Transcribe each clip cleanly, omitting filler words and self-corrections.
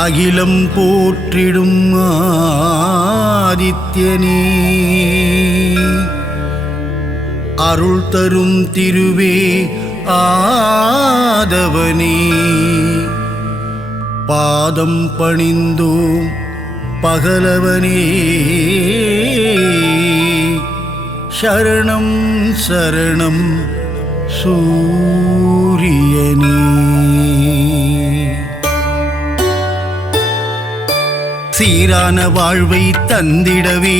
அகிலம் போற்றிடும் ஆதித்யனே, அருள் தரும் திருவே ஆதவனே, பாதம் பணிந்தோம் பகலவனே, சரணம் சரணம் சூரியனே. சீரான வாழ்வை தந்திடவே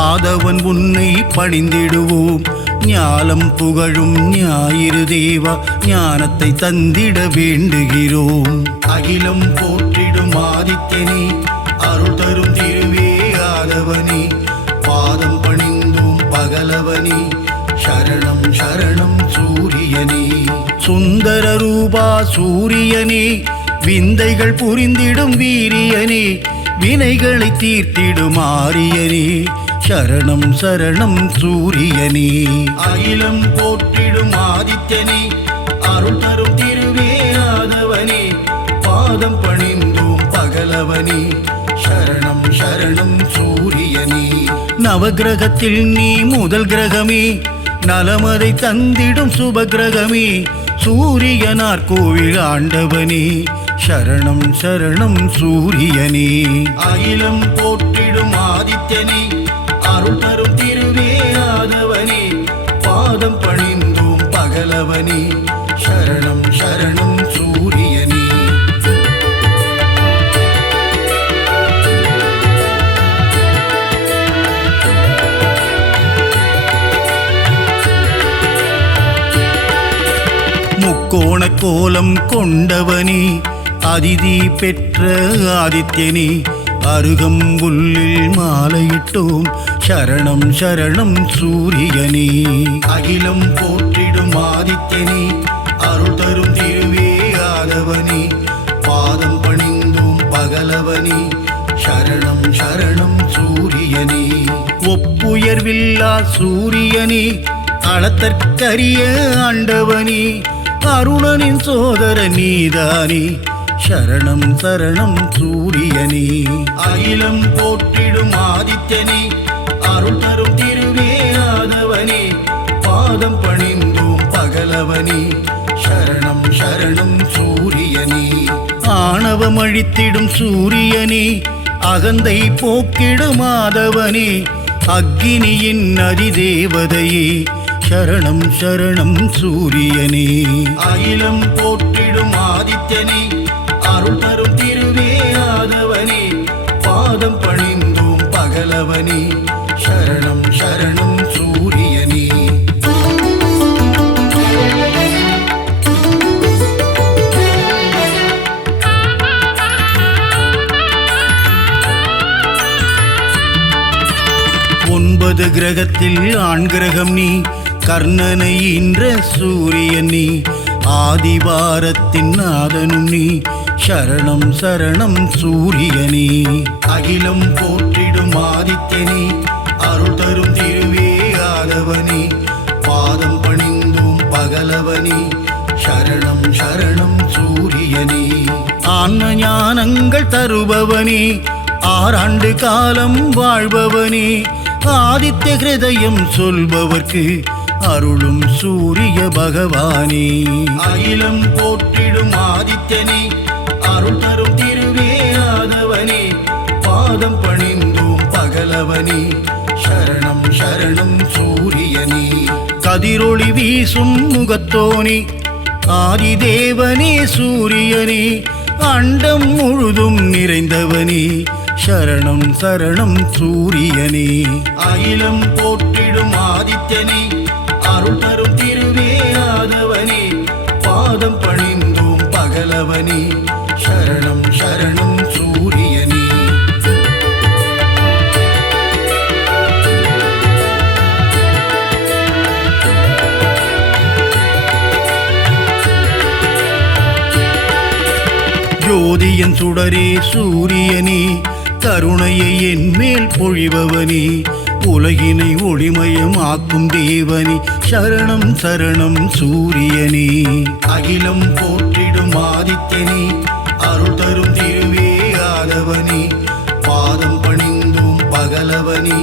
ஆதவன் உன்னை பணிந்திடுவோம். ஞாலம் புகழும் ஞாயிறு தேவா, ஞானத்தை தந்திட வேண்டுகிறோம். அகிலம் போற்றிடும் ஆதித்யனே, அருள் தரும் திருவே ஆதவனே, பாதம் பணிந்தோம் பகலவனே, சரணம் சரணம் சூரியனே. சுந்தர ரூபா சூரியனே, விந்தைகள் புரிந்திடும் வீரியனே, வினைகளை தீர்த்திடும் ஆரியனே, சரணம் சரணம் சூரியனே. அகிலம் போற்றிடும் ஆதித்யனே, அருள் தரும் திருவே ஆதவனே, பாதம் பணிந்தோம் பகலவனே, சரணம் சரணம் சூரியனே. நவகிரகத்தில் நீ முதல் கிரகமே, நலமதை தந்திடும் சுபகிரகமே, சூரியனார் கோவில் ஆண்டவனே, சரணம் சரணம் சூரியனே. அகிலம் போற்றிடும் ஆதித்யனே, அருள் தரும் திருவே ஆதவனே, பாதம் பணிந்தோம் பகலவனே, சரணம் சரணம் சூரியனே. முக்கோண கோலம் கொண்டவனே, அதிதி பெற்ற ஆதித்யனே, அருகம்புல்லில் மாலையிட்டோம், சரணம் சரணம் சூரியனே. அகிலம் போற்றிடும் ஆதித்யனே, அருள் தரும் திருவே ஆதவனே, பாதம் பணிந்தோம் பகலவனே, சரணம் சரணம் சூரியனே. ஒப்புயர்வில்லா சூரியனே, அளத்தற்கரிய ஆண்டவனே, அருணனின் சோதர நீதானே, சரணம் சரணம் சூரியனே. அகிலம் போற்றிடும் ஆதித்யனே, அருள் தரும் திருவே ஆதவனே, பாதம் பணிந்தோம் பகலவனே, சரணம் சரணம் சூரியனே. ஆணவம் அழித்திடும் சூரியனே, அகந்தை போக்கிடும் ஆதவனே, அக்கினியின் அதிதேவதையே, சரணம் சரணம் சூரியனே. அகிலம் போற்றிடும் ஆதித்யனே, அருள் தரும் திருவே ஆதவனே, பாதம் பணிந்தோம் பகலவனே, சரணம் சரணம் சூரியனே. ஒன்பது கிரகத்தில் ஆண் கிரகம் நீ, கர்ணனை ஈன்ற சூரியன் நீ, ஆதிவாரத்தின் நாதனும் நீ, சரணம் சரணம் சூரியனே. அகிலம் போற்றிடும் ஆதித்யனே, அருள் தரும் திருவே ஆதவனே, பாதம் பணிந்தோம் பகலவனே, சரணம் சரணம் சூரியனே. ஆன்ம ஞானங்கள் தருபவனே, ஆறாண்டு காலம் வாழ்பவனே, ஆதித்ய ஹிருதயம் சொல்பவர்க்கு அருளும் சூரிய பகவானே. அகிலம் போற்றிடும் ஆதித்யனே, அருள் தரும் திருவே ஆதவனே, பாதம் பணிந்தோம் பகலவனே, சரணம் சரணம் சூரியனே. கதிரொளி வீசும் முகத்தோனே, ஆதிதேவனே சூரியனே, அண்டம் முழுதும் நிறைந்தவனே, சரணம் சரணம் சூரியனே. அகிலம் போற்றிடும் ஆதித்யனே, அருள் தரும் திருவே ஆதவனே, பாதம் பணிந்தோம் பகலவனே, சரணம் சரணம் சூரியனே. ஜோதியன் சுடரே சூரியனே, கருணையை என் மேல் பொழிபவனே, உலகினை ஒளிமயம் ஆக்கும் தேவனே, சரணம் சரணம் சூரியனே. அகிலம் போற்றிடும் ஆதித்யனே, அருள் தரும் திருவே ஆதவனே பாதம் பணிந்தோம் பகலவனே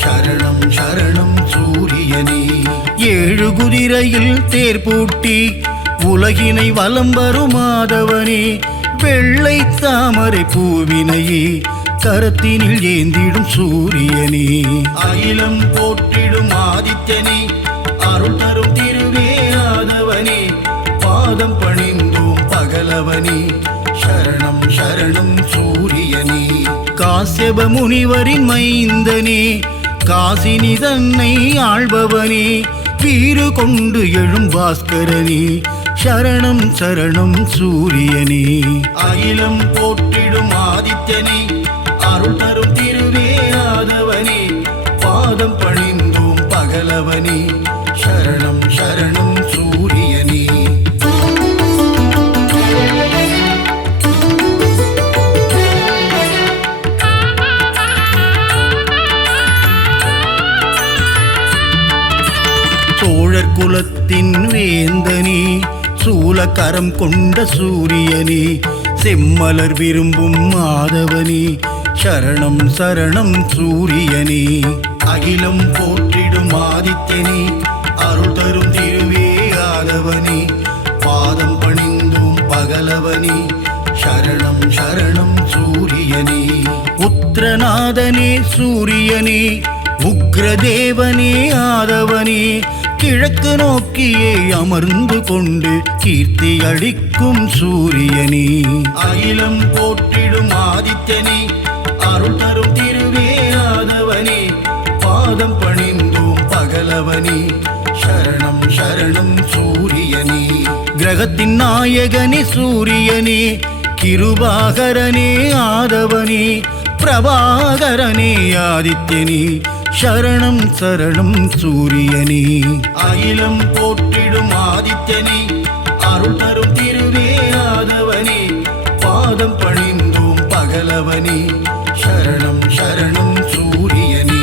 சரணம் சரணம் சூரியனே. 7 குதிரையில் தேர் பூட்டி உலகினை வலம் வரும் மாதவனே வெள்ளை தாமரை பூவினையே கரத்தினில் ஏந்திடும் சூரியனே. அகிலம் போற்றிடும் ஆதித்யனே அருள் தரும் திருவே ஆதவனே பாதம் பணிந்தோம் பகலவனே சரணம் சரணம் சூரியனே. காசியப முனிவரின் மைந்தனே காசினி தன்னை ஆள்பவனே வீறு கொண்டு எழும் பாஸ்கரனே சரணம் சரணம் சூரியனே. அகிலம் போற்றிடும் ஆதித்யனே அருள் தரும் திருவே ஆதவனே பாதம் பணிந்தோம் பகலவனே சரணம் சரணம் சூரியனே. சோழர் குலத்தின் வேந்தனே சூலக்கரம் கொண்ட சூரியனே செம்மலர் விரும்பும் மாதவனே சரணம் சரணம் சூரியனே. அகிலம் போற்றிடும் ஆதித்யனே அருள் தரும் திருவே ஆதவனே பாதம் பணிந்தோம் பகலவனே சரணம் சரணம் சூரியனே. உத்திரநாதனே சூரியனே உக்ரதேவனே ஆதவனே கிழக்கு நோக்கியே அமர்ந்து கொண்டு கீர்த்தி அளிக்கும் சூரியனே. அகிலம் போற்றிடும் ஆதித்யனே அருள் தரும் திருவே ஆதவனே பாதம் பணிந்தோம் பகலவனே சரணம் சரணம் சூரியனே. கிரகத்தின் நாயகனே சூரியனே கிருபாகரனே ஆதவனே பிரபாகரனே ஆதித்யனே சரணம் சரணம் சூரியனே. அகிலம் போற்றிடும் ஆதித்யனே அருள் தரும் திருவே ஆதவனே பாதம் பணிந்தோம் பகலவனே சரணம் சரணம் சூரியனே.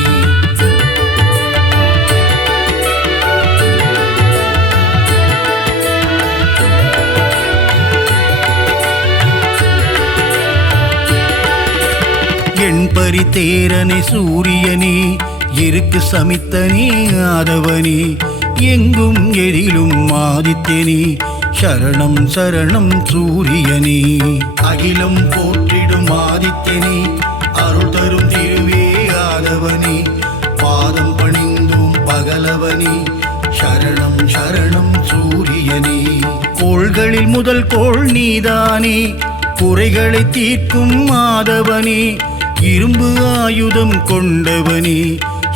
எண்பரி தேரனே சூரியனே இருக்கு சமித்தனே ஆதவனே எங்கும் எதிலும் ஆதித்யனே சரணம் சரணம் சூரியனே. அகிலம் போற்றிடும் ஆதித்யனே அருள் தரும் திருவே ஆதவனே பாதம் பணிந்தோம் பகலவனே சரணம் சரணம் சூரியனே. கோள்களில் முதல் கோள் நீதானே குறைகளை தீர்க்கும் ஆதவனே இரும்பு ஆயுதம் கொண்டவனே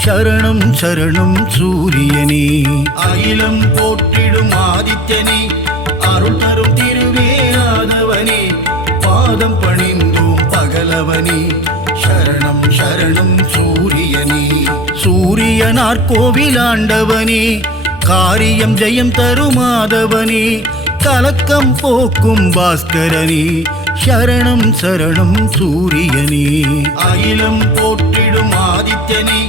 சரணம் சரணம் சூரியனே. அகிலம் போற்றிடும் ஆதித்யனே அருள் தரும் திருவே ஆதவனே பாதம் பணிந்தோம் பகலவனே சரணம் சரணம் சூரியனே. சூரியனார் கோவிலாண்டவனே காரியம் ஜெயம் தரும் ஆதவனே கலக்கம் போக்கும் பாஸ்கரனே சரணம் சரணம் சூரியனே. அகிலம் போற்றிடும் ஆதித்யனே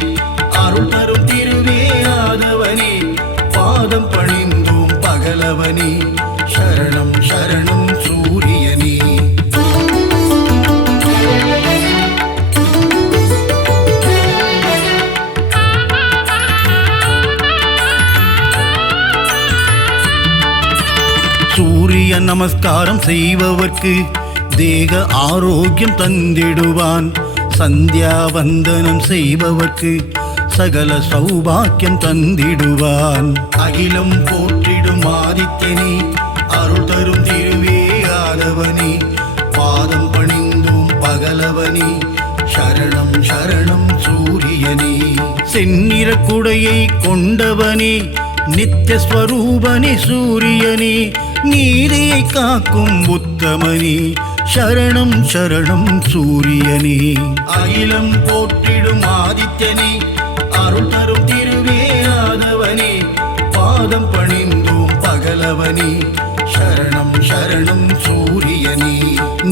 அருள் தரும் திருவே ஆதவனே பாதம் பணிந்தோம் பகலவனே சரணம் சரணம் சூரியனே. சூரிய நமஸ்காரம் செய்பவர்க்கு தேக ஆரோக்கியம் தந்திடுவான் சந்தியா வந்தனம் செய்பவர்க்கு சகல சௌபாக்கியம் தந்திடுவான். அகிலம் போற்றிடும் ஆதித்யனே அருள் தரும் திருவே ஆதவனே பாதம் பணிந்தோம் பகலவனே சரணம் சரணம் சூரியனே. செந்நிற குடையை கொண்டவனே நித்தியஸ்வரூபனே சூரியனே நீதியை காக்கும் உத்தமனே சரணம் சரணம் சூரியனே. அகிலம் போற்றிடும் ஆதித்யனே அருள் தரும் திருவே ஆதவனே பாதம் பணிந்தோம் பகலவனே சரணம் சரணம் சூரியனே.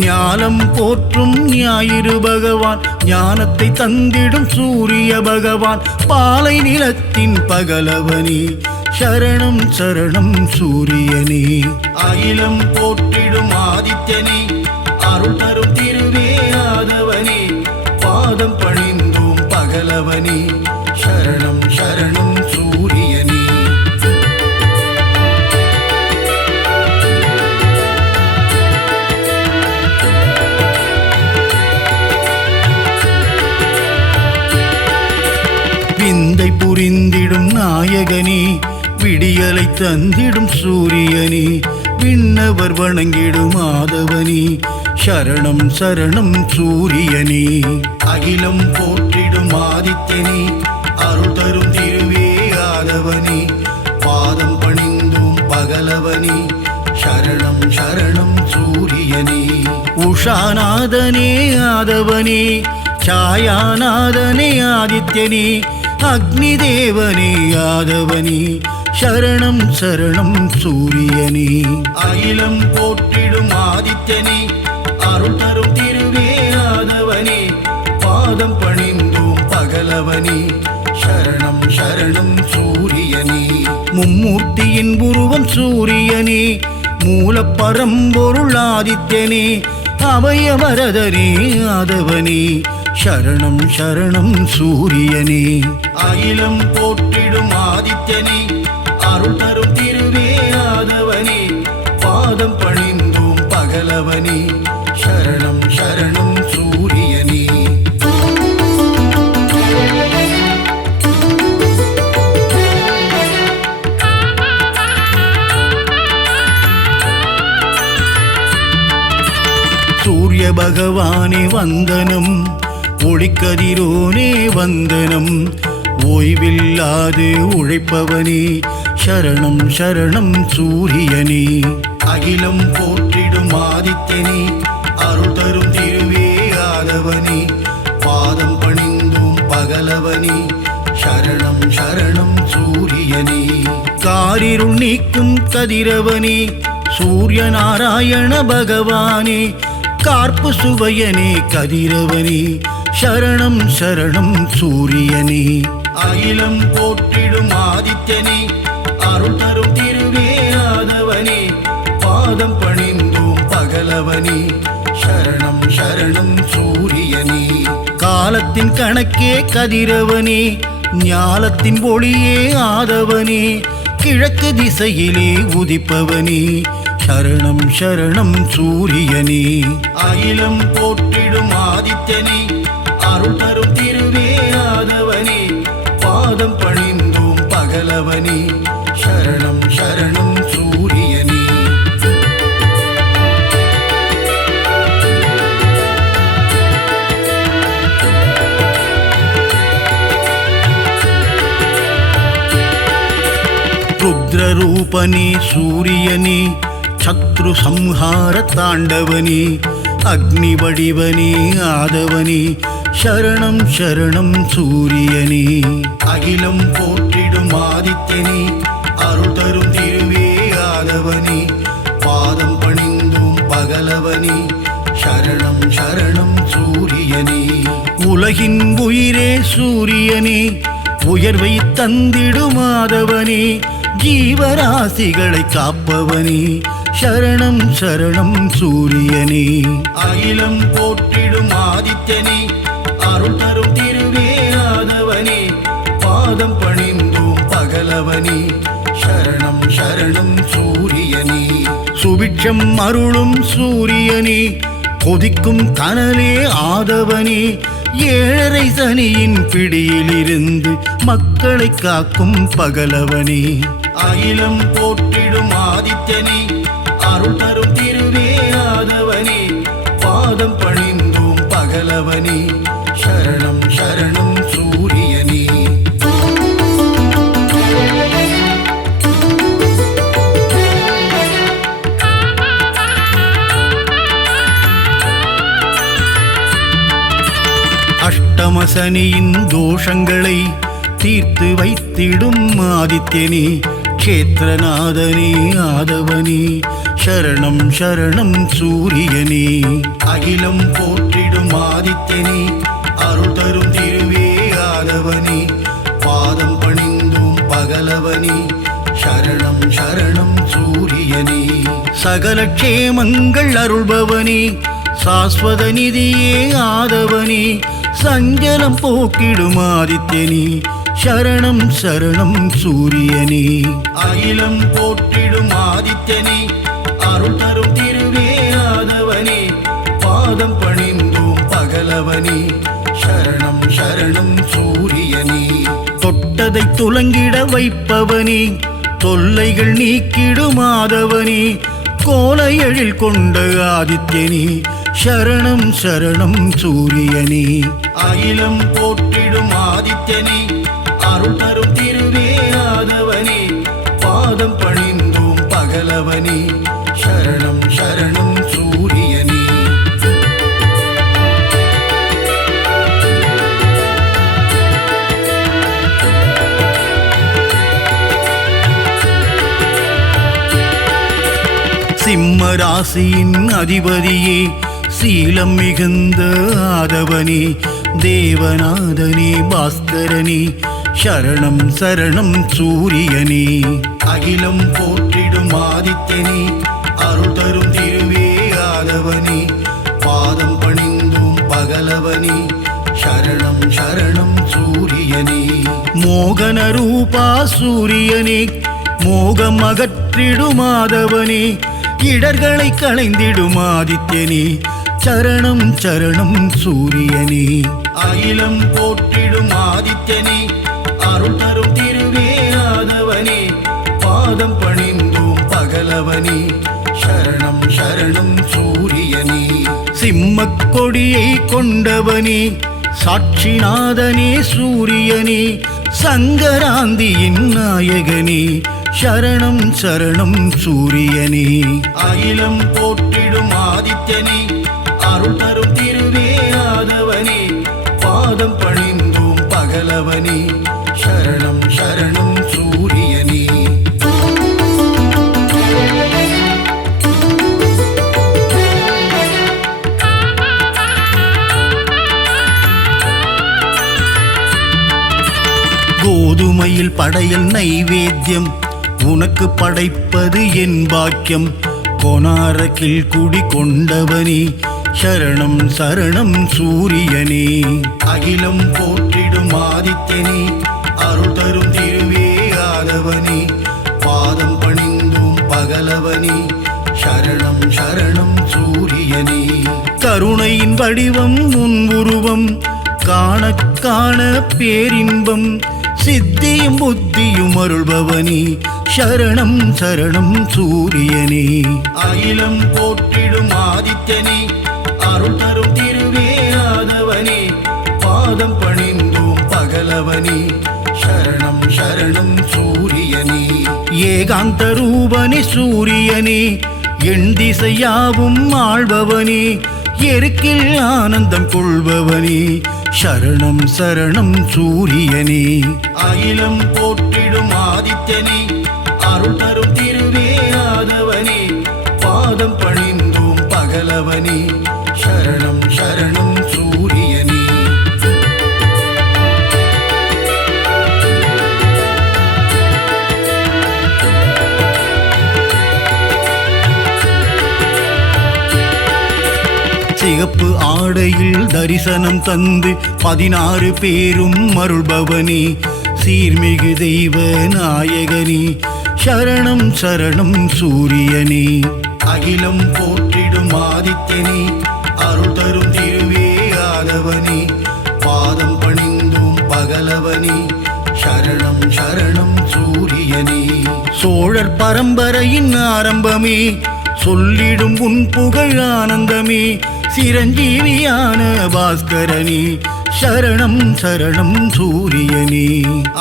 ஞானம் போற்றும் ஞாயிறு பகவான் ஞானத்தை தந்திடும் சூரிய பகவான் பாலை நிலத்தின் பகலவனே சரணம் சரணம் சூரியனே. அகிலம் போற்றிடும் ஆதித்யனே அருள் தரும் திருவே ஆதவனே பாதம் பணிந்தோம் பகலவனே சரணம் சரணம் சூரியனே. விந்தை புரிந்திடும் நாயகனே விடியலை தந்திடும் சூரியனே விண்ணவர் வணங்கிடும் ஆதவனே சரணம் சரணம் சூரியனே. அகிலம் போற்றிடும் ஆதித்யனே அருள் தரும் திருவே ஆதவனே பாதம் பணிந்தோம் பகலவனே சரணம் சரணம் சூரியனே. உஷாநாதனே ஆதவனே சாயாநாதனே ஆதித்யனே அக்னி தேவனே ஆதவனே சரணம் சரணம் சூரியனே. அகிலம் போற்றிடும் ஆதித்யனே அருள் தரும் திருவே ஆதவனே பாதம் பணிந்தோம் பகலவனே சரணம் சரணம் சூரியனே. மும்மூர்த்தியின் உருவம் சூரியனே மூலப்பரம்பொருள் ஆதித்யனே அபயவரதனே ஆதவனே சரணம் சரணம் சூரியனே. அகிலம் போற்றிடும் ஆதித்யனே அருள் தரும் திருவே ஆதவனே பாதம் பணிந்தோம் பகலவனே சரணம் சரணம் சூரியனே. சூரிய பகவானே வந்தனம் ஒளிக்கதிரோனே வந்தனம் ஓய்வில்லாது உழைப்பவனே சரணம் சரணம் சூரியனே. அகிலம் போற்றிடும் ஆதித்யனே அருள் தரும் திருவே ஆதவனே பாதம் பணிந்தோம் பகலவனே சரணம் சரணம் சூரியனே. காரிருள் நீக்கும் கதிரவனே சூரிய நாராயண பகவானே கார்ப்பு சுவையனே கதிரவனே சரணம் சரணம் சூரியனே. அகிலம் போற்றிடும் ஆதித்யனே அருள் தரும் திருவே ஆதவனே பாதம் பணிந்தோம் பகலவனே சரணம் சரணம் சூரியனே. காலத்தின் கணக்கே கதிரவனே ஞாலத்தின் ஒளியே ஆதவனே கிழக்கு திசையிலே உதிப்பவனே சரணம் சரணம் சூரியனே. அகிலம் போற்றிடும் ஆதித்யனே அருள் தரும் திருவே ஆதவனே பாதம் பணிந்தோம் பகலவனே சரணம் சரணம் சூரியனே. ருத்ரரூபனே சூரியனே சத்ரு சம்ஹார தாண்டவனே அக்னி வடிவனே ஆதவனே சரணம் சரணம் சூரியனே. அகிலம் போற்றிடும் ஆதித்யனே அருள் தரும் திருவே ஆதவனே பாதம் பணிந்தோம் பகலவனே சரணம் சரணம் சூரியனே. உலகின் உயிரே சூரியனே உயர்வை தந்திடும் ஆதவனே ஜீவராசிகளை காப்பவனே சரணம் சரணம் சூரியனே. அகிலம் போற்றிடும் ஆதித்யனே அருள் தரும் திருவே ஆதவனே பாதம் பணிந்தோம் பகலவனே சரணம் சரணம் சூரியனே. சுபிட்சம் அருளும் சூரியனே கொதிக்கும் கனலே ஆதவனே ஏழரை சனியின் பிடியிலிருந்து மக்களை காக்கும் பகலவனே. அகிலம் போற்றிடும் ஆதித்யனே அருள் தரும் திருவே ஆதவனே பாதம் பணிந்தோம் பகலவனே சரணம் சரணம் சூரியனே. அஷ்டமசனியின் தோஷங்களை தீர்த்து வைத்திடும் ஆதித்யனே க்ஷேத்ரநாதனே ஆதவனே சரணம் சரணம் சூரியனே. அகிலம் போற்றிடும் ஆதித்யனே அருள் தரும் திருவே ஆதவனே பாதம் பணிந்தோம் பகலவனே சரணம் சரணம் சூரியனே. சகல க்ஷேமங்கள் அருள்பவனே சாஸ்வத நிதியே ஆதவனே சஞ்சலம் போக்கிடும் ஆதித்யனே சரணம் சரணம் சூரியனே அகிலம் போற்றிடும் ஆதித்யனே அருள் தரும் திருவே ஆதவனே பாதம் பணிந்தோம் பகலவனே சரணம் சரணம் சூரியனே தொட்டதை துலங்கிட வைப்பவனே தொல்லைகள் நீக்கிடும் ஆதவனே கோல எழில் கொண்ட ஆதித்யனே சரணம் சரணம் சூரியனே அகிலம் போற்றிடும் ஆதித்யனே அருள் தரும் திருவே ஆதவனே பாதம் பணிந்தோம் பகலவனே சரணம் சரணம் சூரியனே சிம்ம ராசியின் அதிபதியே சீலம் மிகுந்த ஆதவனே தேவநாதனே பாஸ்கரனே சரணம் சரணம் சூரியனே அகிலம் போற்றிடும் ஆதித்யனே அருள் தரும் திருவே ஆதவனே பாதம் பணிந்தோம் பகலவனே சரணம் சரணம் சூரியனே மோகன ரூபா சூரியனே மோகம் அகற்றிடும் ஆதவனே இடர்களை களைந்திடும் ஆதித்யனே சரணம் சரணம் சூரியனே அகிலம் போற்றிடும் ஆதித்யனே அருள் தரும் திருவே ஆதவனே பாதம் பணிந்தோம் பகலவனே சரணம் சரணம் சூரியனே சிம்மக் கொடியை கொண்டவனே சாட்சிநாதனே சூரியனே சங்கராந்தியின் நாயகனே சரணம் சரணம் சூரியனே அகிலம் போற்றிடும் ஆதித்யனே அருள் தரும் திருவே ஆதவனே பாதம் பணிந்தோம் பகலவனே சரணம் சரணம் சூரியனே கோதுமையில் படையல் நைவேத்தியம் உனக்கு படைப்பது என் பாக்கியம் கொனாரக்கில் குடி கொண்டவனே சரணம் சரணம் சூரியனே அகிலம் போற்றிடும் ஆதித்யனே அருள் தரும் திருவே ஆதவனே பாதம் பணிந்தோம் பகலவனே சரணம் சரணம் சூரியனே கருணையின் வடிவம் உன் உருவம் காண காண பேரின்பம் சித்தியும் புத்தியும் அருள்பவனே சரணம் சரணம் சூரியனே அகிலம் போற்றிடும் ஆதித்யனே அருள் தரும் திருவே ஆதவனே பாதம் பணிந்தோம் பகலவனே சரணம் சரணம் சூரியனே ஏகாந்த ரூபனே சூரியனே எண் திசையாவும் ஆள்பவனே எருக்கில் ஆனந்தம் கொள்பவனே சரணம் சரணம் சூரியனே அகிலம் போற்றிடும் ஆதித்யனே அருள் தரும் திருவே ஆதவனே பாதம் பணிந்தோம் பகலவனே சரணம் சரணம் சூரியனே சிகப்பு ஆடையில் தரிசனம் தந்து 16 பேரும் அருள்பவனே சீர்மிகு தெய்வ நாயகனே சரணம் சரணம் சூரியனே அகிலம் போற்றிடும் ஆதித்யனே அருள் தரும் திருவே ஆதவனே பாதம் பணிந்தோம் பகலவனே சரணம் சரணம் சூரியனே சோழர் பரம்பரையின் ஆரம்பமே சொல்லிடும் உன் புகழ் ஆனந்தமே சிரஞ்சீவியான பாஸ்கரனே சரணம் சரணம் சூரியனே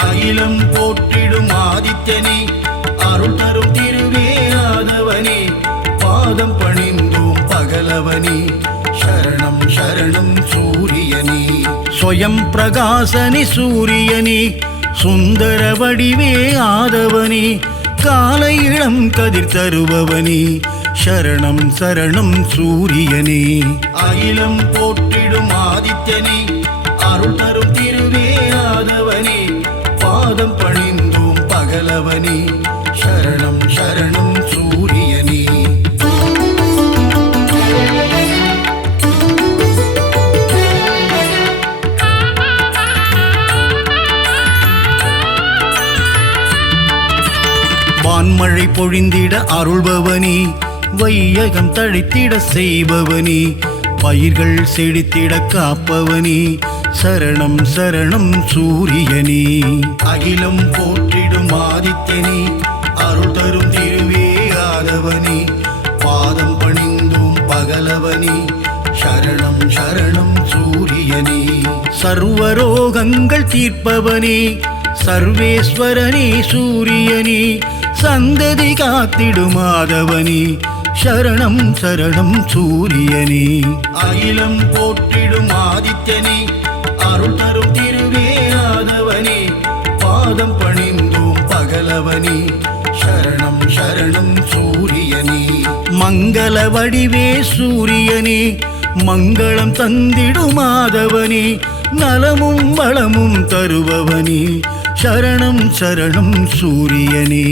அகிலம் போற்றிடும் ஆதித்யனே அருள் தரும் திருவே ஆதவனே பாதம் பணிந்தோம் பகலவனே சரணம் சரணம் சூரியனே ஸ்வயம் பிரகாசனே சூரியனே சுந்தர வடிவே ஆதவனே காலை இளம் கதிர் தருபவனே சரணம் சரணம் சூரியனே அகிலம் போற்றிடும் ஆதித்யனே அருள் தரும் திருவே ஆதவனே பாதம் பணிந்தோம் பகலவனே சரணம் சரணம் சூரியனே மழை பொழிந்திட அருள்பவனே, வையகம் தழைத்திட செய்பவனே, பயிர்கள் செழித்திட காப்பவனே, சரணம் சரணம் சூரியனே. அகிலம் போற்றிடும் ஆதித்யனே, அருள் தரும் திருவே ஆதவனே, பாதம் பணிந்தும் பகலவனே, சரணம் சரணம் சூரியனே. சர்வரோகங்கள் தீர்ப்பவனே, சர்வேஸ்வரனே சூரியனே, சந்ததி காத்திடும் ஆதவனே, சரணம் சரணம் சூரியனே. அகிலம் போற்றிடும் ஆதித்யனே, அருள் தரும் திருவே ஆதவனே, பாதம் பணிந்தோம் பகலவனே, சரணம் சரணம் சூரியனே. மங்கள வடிவே சூரியனே, மங்களம் தந்திடும் ஆதவனே, நலமும் வளமும் தருபவனே, சரணம் சரணம் சூரியனே.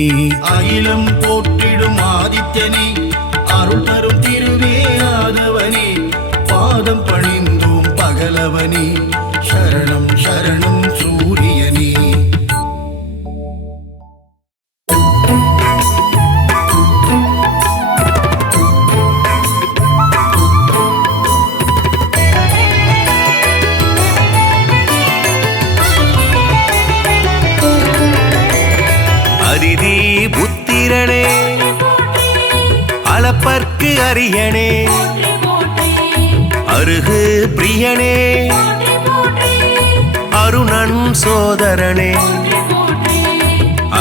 அகிலம் போற்றிடும் ஆதித்யனே, அருள் தரும் திருவே ஆதவனே, பாதம் பணிந்தோம் பகலவனே, சரணம் சரணம் சூரியனே. அதிதி புத்திரனே, அளப்பற்கு அரியனே, அருகு பிரியனே, அருணன் சோதரனே,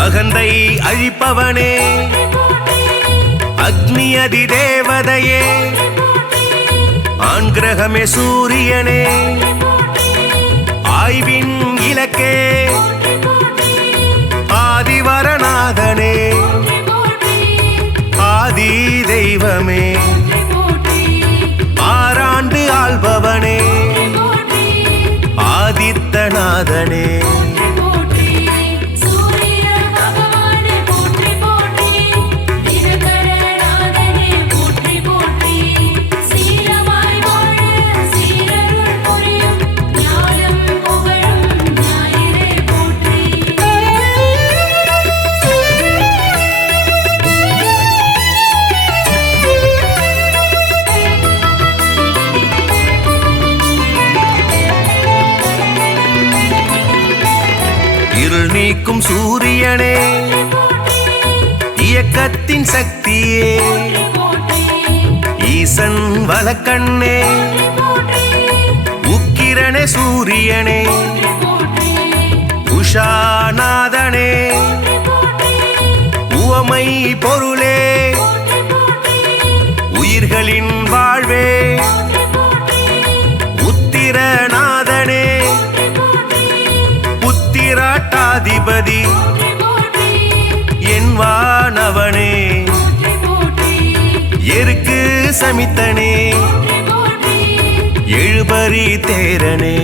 அகந்தை அழிப்பவனே, அக்னி அதி தேவதையே, ஆண்கிரகமே சூரியனே, ஆய்வின் இலக்கே, ஆதிவரநாதனே, ஆதி தெய்வமே, ஆறாண்டு ஆள்பவனே, ஆதித்தநாதனே. இருள் நீக்கும் சூரியனே, இயக்கத்தின் சக்தியே, ஈசன் வலக்கண்ணே, உக்கிரனே சூரியனே, உஷாநாதனே, உவமை பொருளே, உயிர்களின் வாழ்வே, உத்திரநாதனே, புத்திராட்டாதிபதி, என் வானவனே, எருக்கு சமித்தனே, எழுபறி தேரனே.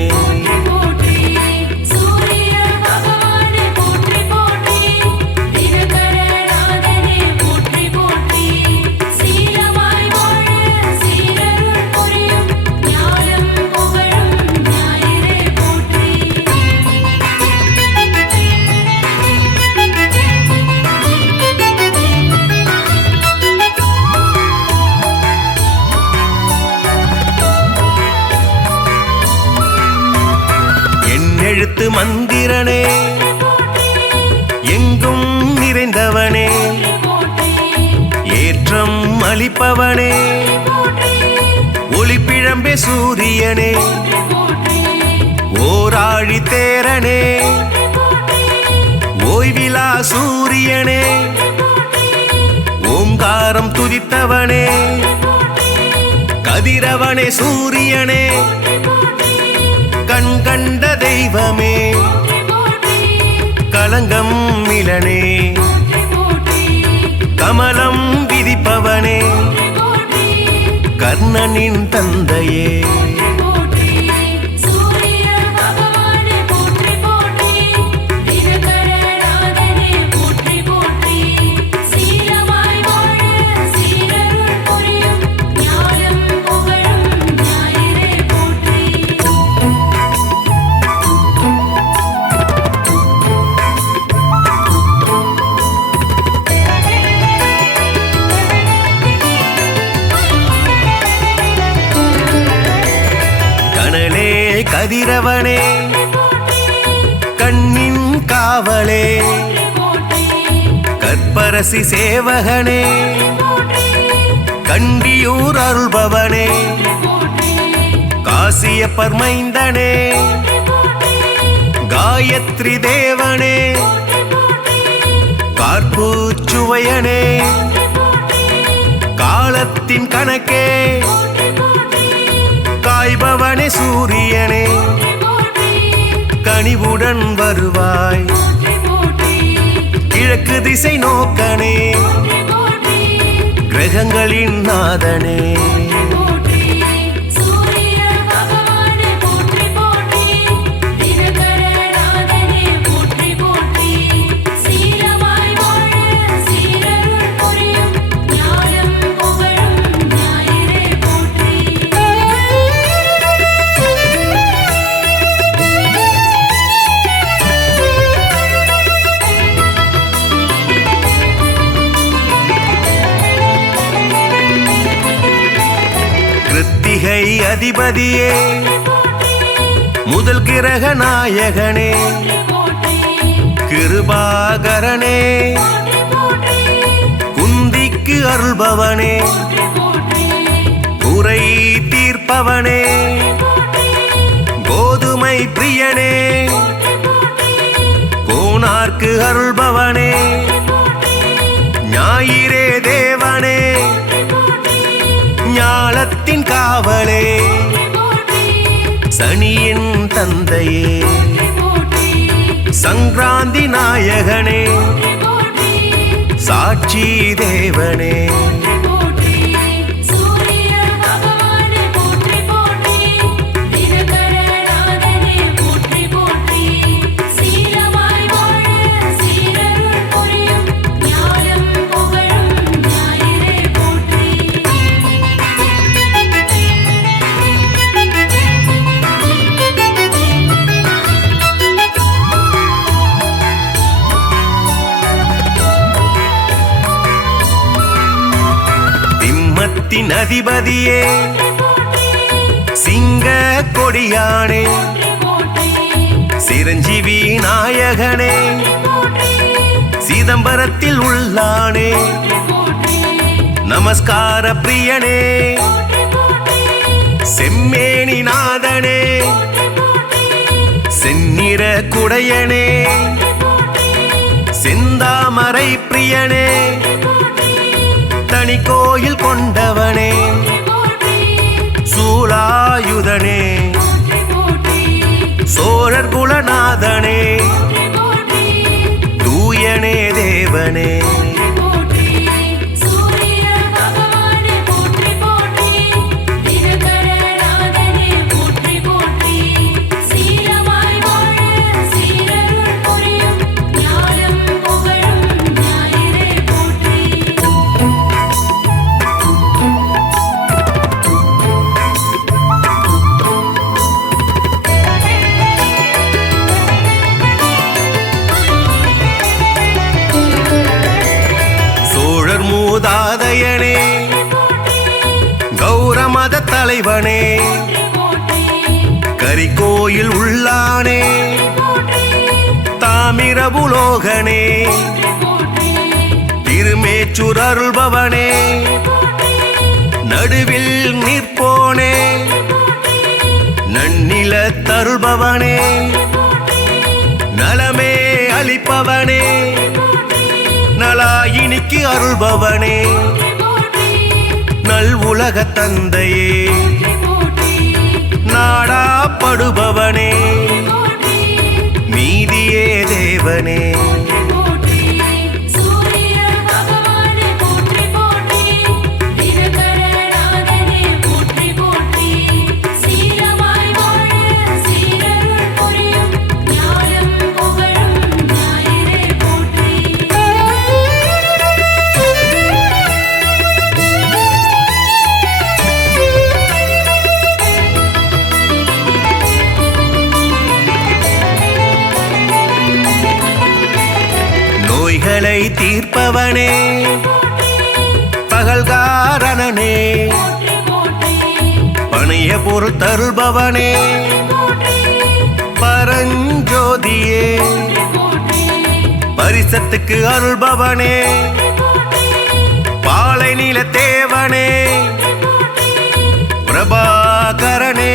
எழுத்து மந்திரனே, எங்கும் நிறைந்தவனே, ஏற்றம் அளிப்பவனே, ஒளிப்பிழம்பே சூரியனே, ஓராழி தேரனே, ஓய்விலா சூரியனே, ஓங்காரம் துதித்தவனே, கதிரவனே சூரியனே, கண் கண்ட தெய்வமே, கலங்கம் மிலனே, கமலம் விதிப்பவனே, கர்ணனின் தந்தையே. கதிரவனே கண்ணின் காவலே கற்பரசி சேவகனே கண்டியூர் அருள்பவனே காசியப்பர் மைந்தனே காயத்ரி தேவனே கார்பூச்சுவையனே காலத்தின் கணக்கே காய்பவனே சூரியனே கனிவுடன் வருவாய் கிழக்கு திசை நோக்கனே கிரகங்களின் நாதனே கிருத்திகை அதிபதியே முதல் கிரக நாயகனே கிருபாகரனே குந்திக்கு அருள்பவனே குறை தீர்ப்பவனே கோதுமை பிரியனே கோனார்க்கு அருள்பவனே ஞாயிறே தேவனே ஞாலத்தின் காவலே சனியின் தந்தையே சங்கராந்தி நாயகனே சாட்சி தேவனே அதிபதியே சிங்க கொடியானே சிரஞ்சீவி நாயகனே சிதம்பரத்தில் உள்ளானே நமஸ்கார பிரியனே செம்மேனி நாதனே செந்நிற குடையனே செந்தாமரை பிரியனே தனி கோயில் கொண்டவனே சூலாயுதனே சோழர் குலநாதனே தூயனே தேவனே மூதாதையனே கௌரமத தலைவனே கரிகோயில் உள்ளானே தாமிரபுலோகனே திருமேச்சூர் அருள்பவனே நடுவில் நிற்போனே நன்னில தருள்பவனே நலமே அளிப்பவனே நலாயினிக்கு அருள்பவனே நல் உலக தந்தையே நாடாப்படுபவனே நீதியே தேவனே நோய்களை தீர்ப்பவனே பகல்காரணனே பணிய பொருள் தருள்பவனே பரஞ்சோதியே பரிசத்துக்கு அருள்பவனே பாலை நில தேவனே பிரபாகரனே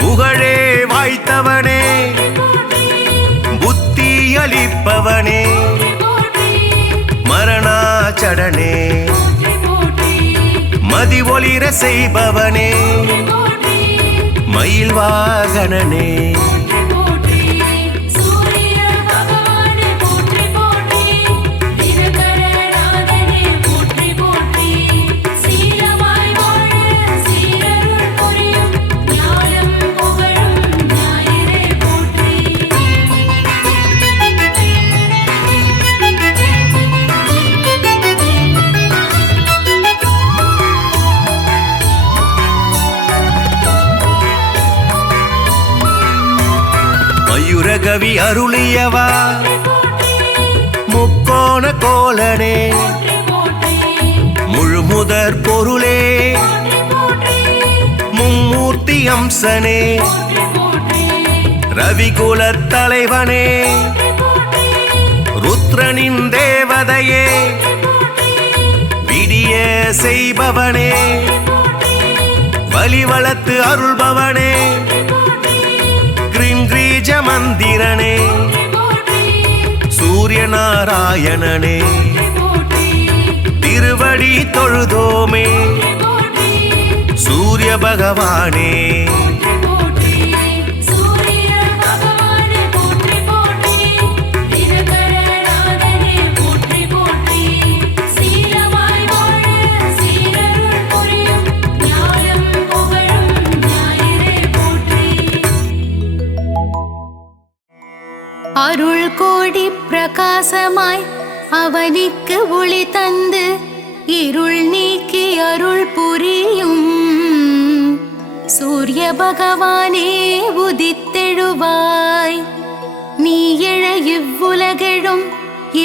புகழே வாய்த்தவனே புத்தி அளிப்பவனே மரணாச்சடனே மதி ஒளிர செய்பவனே மயில் வாகனனே மயூரகவி அருளியவா முக்கோண கோலனே முழுமுதற் பொருளே மும்மூர்த்தி அம்சனே ரவிகுலத் தலைவனே ருத்ரனின் தேவதையே விடிய செய்பவனே வலிவளத்து அருள்பவனே கிரீஞ்ச மந்திரனே சூரிய நாராயணனே திருவடி தொழுதோமே சூரிய பகவானே அருள் கோடி பிரகாசமாய் அவனிக்கு ஒளி தந்து இருள் நீக்கி அருள் புரியும் சூரிய பகவானே உதித்தெழுவாய். நீ எழ இவ்வுலகெழும்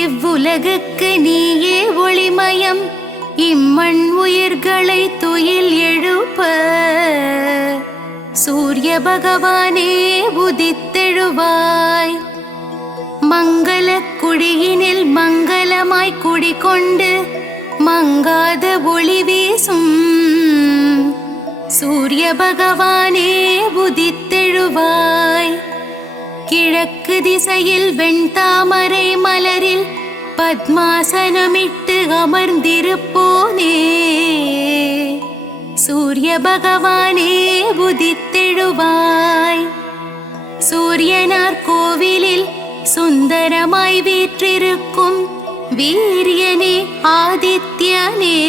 இவ்வுலகுக்கு நீயே ஒளிமயம் இம்மண் உயிர்களை துயில் எழுப்ப சூரிய பகவானே உதித்தெழுவாய். மங்கள குடியினில் மங்களமாய் குடிகொண்டு மங்காத ஒளி வீசும் சூரிய பகவானே உதித்தெழுவாய். கிழக்கு திசையில் வெண்தாமரை மலரில் பத்மாசனமிட்டு அமர்ந்திருப்போனே சூரிய பகவானே உதித்தெழுவாய். சூரியனார் கோவிலில் சுந்தரமாய் வீற்றிருக்கும் வீரியனே ஆதித்யனே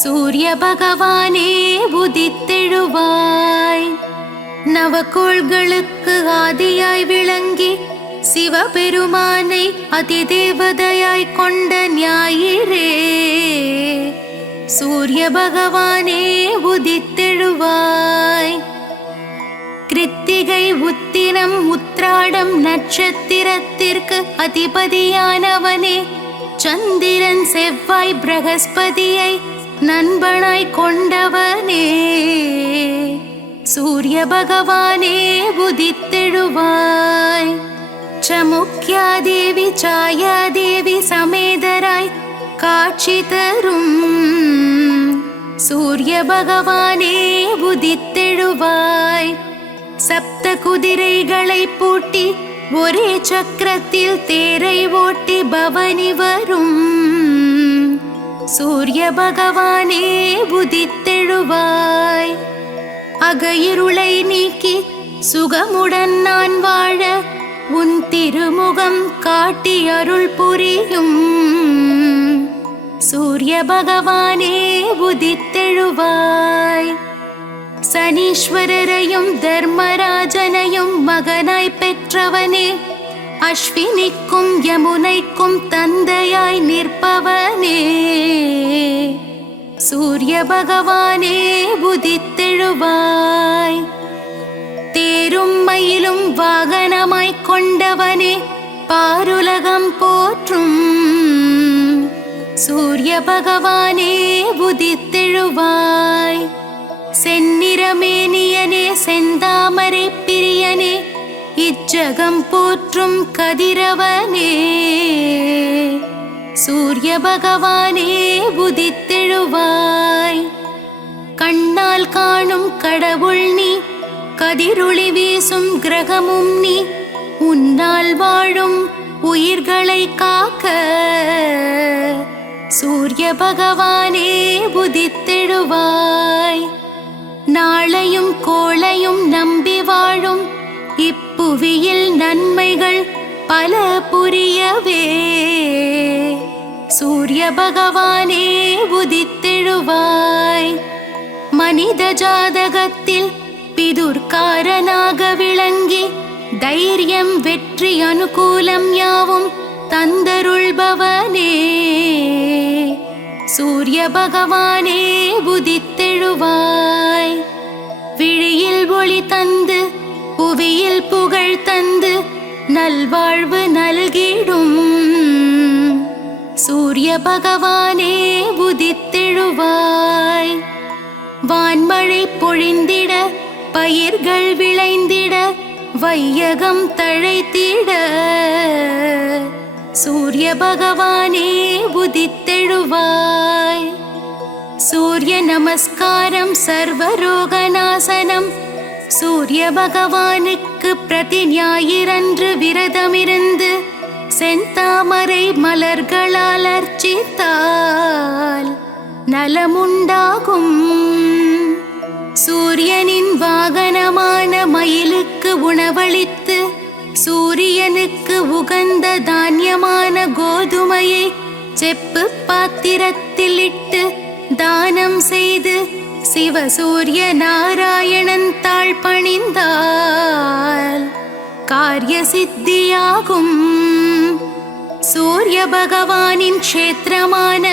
சூரிய பகவானே உதித்தெழுவாய். நவகோள்களுக்கு ஆதியாய் விளங்கி சிவபெருமானை அதிதேவதையாய் கொண்ட ஞாயிறே சூரிய பகவானே உதித்தெழுவாய். கிருத்திகை உத்திரம் உத்ராடம் நட்சத்திரத்திற்கு அதிபதியானவனே சந்திரன் செவ்வாய் பிரகஸ்பதியை நண்பனாய் கொண்டவனே சூரிய பகவானே உதித்தெழுவாய். சமுக்யாதேவி சாயாதேவி சமேதராய் காட்சி தரும் சூரிய பகவானே உதித்தெழுவாய். சப்த குதிரைகளை பூட்டி ஒரே சக்கரத்தில் தேரை ஓட்டி பவனி வரும் சூரிய பகவானே உதித்தெழுவாய். அகையிருளை நீக்கி சுகமுடன் நான் வாழ உன் திருமுகம் காட்டி அருள் புரியும் சூரிய பகவானே உதித்தெழுவாய். சனீஸ்வரரையும் தர்மராஜனையும் மகனாய் பெற்றவனே அஸ்வினிக்கும் யமுனைக்கும் தந்தையாய் நிற்பவனே சூரிய பகவானே உதித்தெழுவாய். தேரும் மயிலும் வாகனமாய் கொண்டவனே பாருலகம் போற்றும் சூரிய பகவானே உதித்தெழுவாய். செந்நிறமேனியனே செந்தாமரை பிரியனே இச்சகம் போற்றும் கதிரவனே சூரிய பகவானே உதித்தெழுவாய். கண்ணால் காணும் கடவுள் நீ, கதிரொளி வீசும் கிரகமும் நீ, உன்னால் வாழும் உயிர்களை காக்க சூரிய பகவானே உதித்தெழுவாய். நாளையும் கோளையும் நம்பி வாழும் இப்புவியில் நன்மைகள் பல புரியவே சூரிய பகவானே உதித்தெழுவாய். மனித ஜாதகத்தில் பிதுர்காரனாக விளங்கி தைரியம் வெற்றி அனுகூலம் யாவும் தந்தருள்பவனே சூரிய பகவானே உதித்தெழுவாய். விழியில் ஒளி தந்து புவியில் புகழ் தந்து நல்வாழ்வு நல்கிடும் சூரிய பகவானே உதித்தெழுவாய். வான்மழை பொழிந்திட பயிர்கள் விளைந்திட வையகம் தழைத்திட சூரிய பகவானே உதித்தெழுவாய். சூரிய நமஸ்காரம் சர்வரோகநாசனம் சூரிய பகவானுக்கு பிரதி ஞாயிறன்று விரதமிருந்து செந்தாமரை மலர்களால் அர்ச்சித்தால் நலமுண்டாகும். சூரியனின் வாகனமான மயிலுக்கு உணவளித்து சூரியனுக்கு உகந்த தானியமான கோதுமையை செப்பு பாத்திரத்தில் இட்டு தானம் செய்து சிவசூரிய நாராயணன் தாழ் பணிந்தால் காரிய சித்தியாகும். சூரிய பகவானின் க்ஷேத்திரமான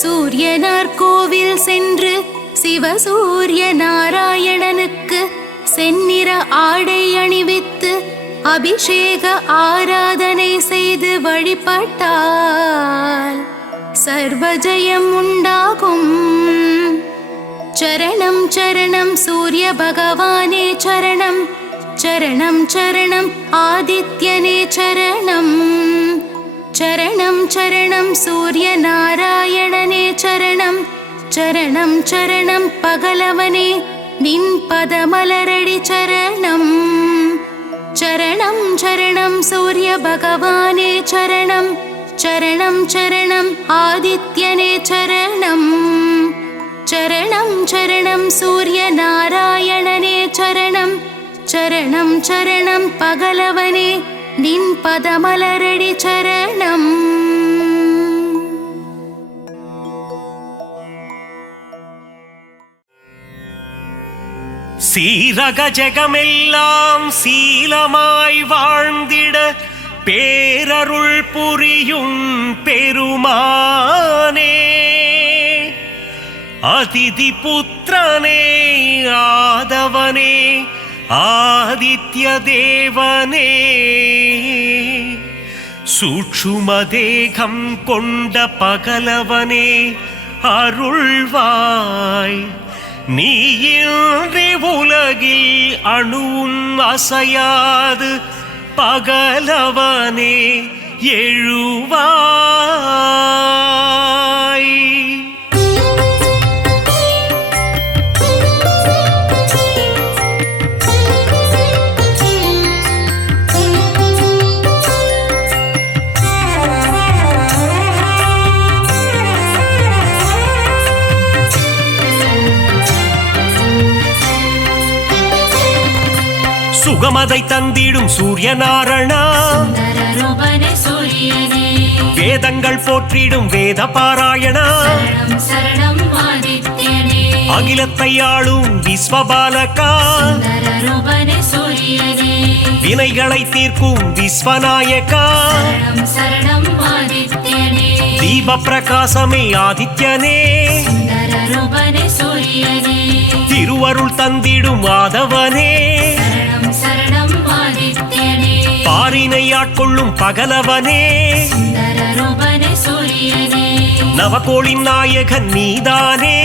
சூரியனார் கோவில் சென்று சிவசூரிய நாராயணனுக்கு செந்நிற ஆடை அணிவித்து அபிஷேக ஆராதனை செய்து வழிபட்டால் சர்வஜயம் உண்டாகும். சரணம் சரணம் சூரிய பகவானே சரணம், சரணம் சரணம் ஆதித்யனே சரணம், சரணம் சரணம் சூரிய நாராயணனே சரணம், சரணம் சரணம் பகலவனே நின் பதமலரடி சரணம், சரணம் சரணம் சூரிய பகவானே சரணம், சரணம் சரணம் ஆதித்யனே சரணம், சரணம் சரணம் சூரிய நாராயணனே சரணம், சரணம் சரணம் பகலவனே நின் பதமலரடி சரணம். சீரக ஜெகமெல்லாம் சீலமாய் வாழ்ந்திட பேரருள் புரியும் பெருமானே, அதிதி புத்திரனே ஆதவனே ஆதித்ய தேவனே, சூட்சும தேகம் கொண்ட பகலவனே அருள்வாய். நீயின்றி உலகில் அணுவும் அசையாது பகலவனே எழுவாய். சுகமதை தந்திடும் சூரியநாரணா, வேதங்கள் போற்றிடும் வேத பாராயணா, அகிலத்தை ஆளும் விஸ்வபாலகா, வினைகளை தீர்க்கும் விஸ்வநாயகா, தீப பிரகாசமே ஆதித்யனே, திருவருள் தந்திடும் மாதவனே, பாரினை ஆட்கொள்ளும் பகலவனே, நவகோளின் நாயகன் நீதானே,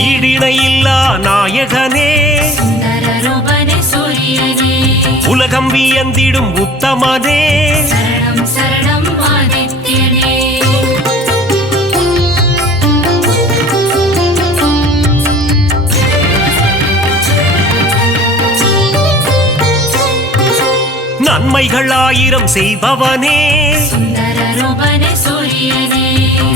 ஈடிணையில்லா நாயகனே சுந்தர ரூபனே சூரியனே உலகம் வியந்திடும் உத்தமனே சரணம் சரணம் ஆதித்யனே நன்மைகள் ஆயிரம் செய்பவனே சுந்தர ரூபனே சூரியனே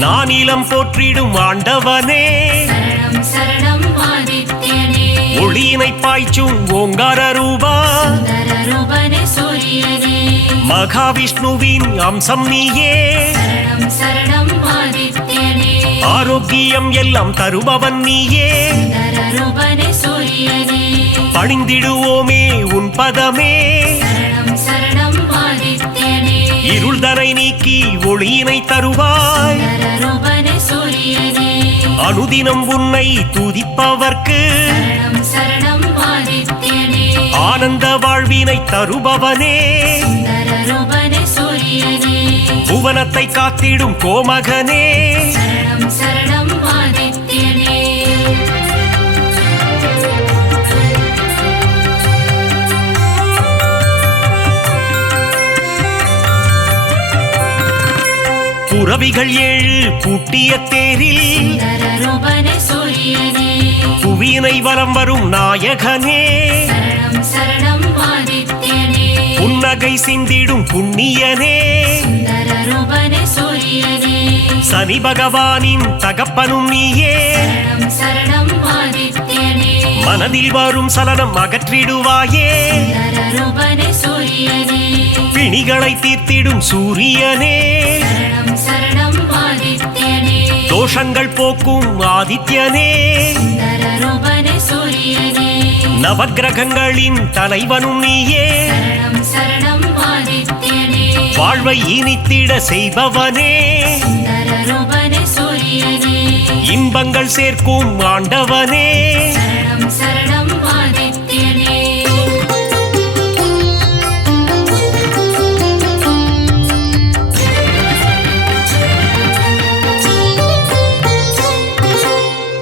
நானிலம் போற்றிடும் ஆண்டவனே சரணம் சரணம் ஆதித்யனே ஒளியினை பாய்ச்சும் ஓங்கார ரூபா சுந்தர ரூபனே சூரியனே மகாவிஷ்ணுவின் அம்சம் நீயே சரணம் சரணம் ஆதித்யனே ஆரோக்கியம் எல்லாம் தருபவன் நீயே சுந்தர ரூபனே சூரியனே பணிந்திடுவோமே உன் பதமே சரணம் சரணம் ஆதித்யனே இருள்தனை நீக்கி ஒளியினை தருவாய் சுந்தர ரூபனே சூரியனே அனுதினம் உன்னை துதிப்பவர்க்கு சரணம் சரணம் ஆதித்யனே ஆனந்த வாழ்வினை தருபவனே சுந்தர ரூபனே சூரியனே புவனத்தை காத்திடும் கோமகனே சரணம் சரணம் ஆதித்யனே புறவிகள் ஏழு பூட்டிய தேரில் சுந்தர ரூபனே சூரியனே புவியினை வலம் வரும் நாயகனே சரணம் சரணம் ஆதித்யனே புன்னகை சிந்திடும் புண்ணியனே சுந்தர ரூபனே சூரியனே சனி பகவானின் தகப்பனும் நீயே சரணம் சரணம் ஆதித்யனே மனதில் வரும் சலனம் அகற்றிடுவாயே சுந்தர ரூபனே சூரியனே பிணிகளை தீர்த்திடும் சூரியனே சரணம் சரணம் ஆதித்யனே தோஷங்கள் போக்கும் ஆதித்யனே சுந்தர ரூபனே சூரியனே நவக்கிரகங்களின் தலைவனும் நீயே சரணம் சரணம் ஆதித்யனே வாழ்வை இனித்திட செய்பவனே சுந்தர ரூபனே சூரியனே இன்பங்கள் சேர்க்கும் ஆண்டவனே சரணம் சரணம் ஆதித்யனே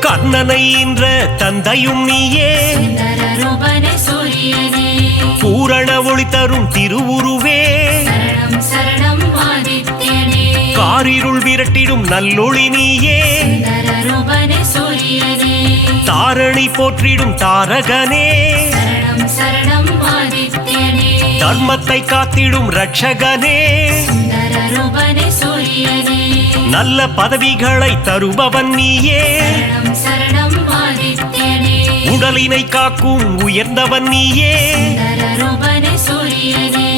கண்ணனை என்ற தந்தையும் நீயே சுந்தர ரூபனே சூரியனே பூரண ஒளி தரும் திருவுருவே சரணம் சரணம் ஆதித்யனே காரிருள் விரட்டிடும் நல்லொளி நீயே சுந்தர ரூபனே சூரியனே தாரணி போற்றிடும் தாரகனே சரணம் சரணம் ஆதித்யனே தர்மத்தை காத்திடும் ரட்சகனே சுந்தர ரூபனே சூரியனே நல்ல பதவிகளை தருபவன் நீயே சரணம் சரணம் ஆதித்யனே உடலினை காக்கும் உயர்ந்தவன் நீயே சுந்தர ரூபனே சூரியனே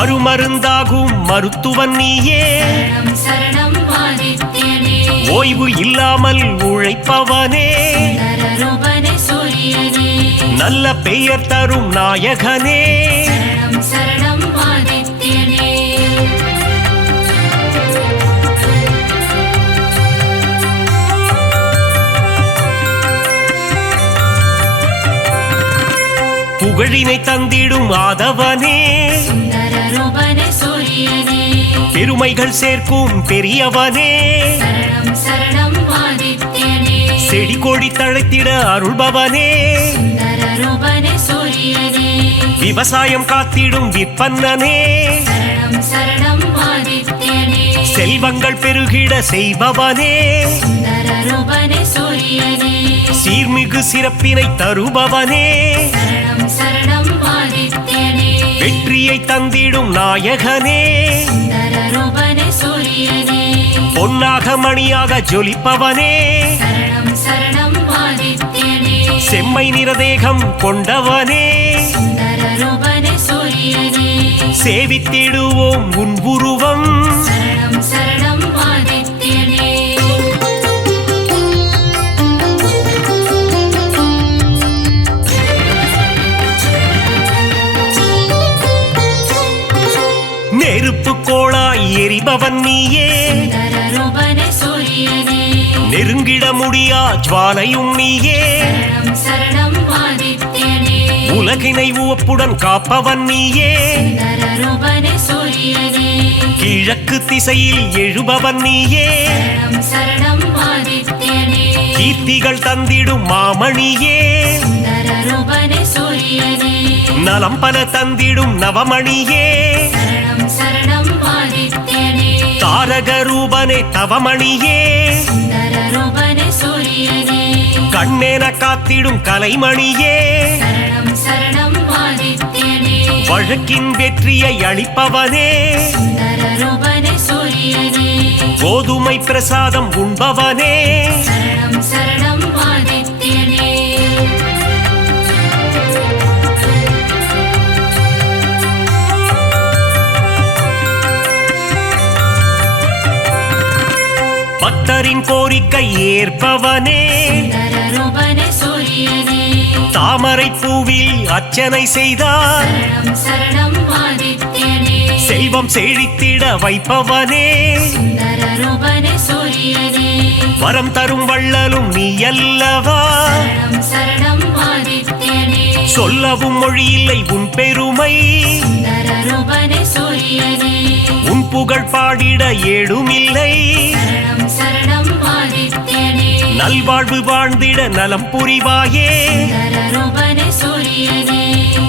அருமருந்தாகும் மருத்துவன் நீயே சரணம் சரணம் ஆதித்யனே ஓய்வு இல்லாமல் உழைப்பவனே சுந்தர ரூபனே சூரியனே நல்ல பெயர் தரும் நாயகனே சரணம் சரணம் ஆதித்யனே புகழினை தந்திடும் ஆதவனே சுந்தர ரூபனே சூரியனே பெருமைகள் சேர்க்கும் பெரியவனே சரணம் சரணம் ஆதித்யனே செடி கொடி தழைத்திட அருள்பவனே சுந்தர ரூபனே சூரியனே விவசாயம் காத்திடும் விற்பன்னனே சரணம் சரணம் ஆதித்யனே செல்வங்கள் பெருகிட செய்பவனே சுந்தர ரூபனே சூரியனே சீர்மிகு சிறப்பினை தருபவனே சரணம் சரணம் ஆதித்யனே வெற்றியை தந்திடும் நாயகனே சுந்தர ரூபனே சூரியனே பொன்னாக மணியாக ஜொலிப்பவனே சரணம் சரணம் ஆதித்யனே செம்மை நிறதேகம் கொண்டவனே சுந்தர ரூபனே சூரியனே சேவித்திடுவோம் உன் உருவம் சரணம் சரணம் ஆதித்யனே நெருப்பு கோளாய் எரிபவன் நீயே சுந்தர ரூபனே சூரியனே நெருங்கிட முடியா ஜுவாலையும் நீயே சரணம் சரணம் ஆதித்யனே உலகினை உவப்புடன் காப்பவன் நீயே சுந்தர ரூபனே சூரியனே கிழக்கு திசையில் எழுபவன் நீயே சரணம் சரணம் ஆதித்யனே கீர்த்திகள் தந்திடும் மாமணியே சுந்தர ரூபனே சூரியனே நலம் பல தந்திடும் நவமணியே சரணம் சரணம் ஆதித்யனே தாரக ரூபனே தவமணியே சுந்தர ரூபனே சூரியனே கண்ணென காத்திடும் கலைமணியே சரணம் சரணம் ஆதித்யனே வழக்கின் வெற்றியை அளிப்பவனே சுந்தர ரூபனே சூரியனே கோதுமை பிரசாதம் உண்பவனே சரணம் சரணம் ஆதித்யனே பக்தரின் கோரிக்கை ஏற்பவனே சுந்தர ரூபனே சூரியனே தாமரை பூவில் அர்ச்சனை செய்தார் சரணம் சரணம் ஆதித்யனே செல்வம் செழித்திட வைப்பவனே சுந்தர ரூபனே சூரியனே வரம் தரும் வள்ளலும் நீ அல்லவா சரணம் சரணம் ஆதித்யனே சொல்லவும் மொழியில்லை உன் பெருமை சுந்தர ரூபனே சூரியனே உன் புகழ் பாடிட ஏடுமில்லை சரணம் சரணம் ஆதித்யனே நல்வாழ்வு வாழ்ந்திட நலம் புரிவாயே சுந்தர ரூபனே சூரியனே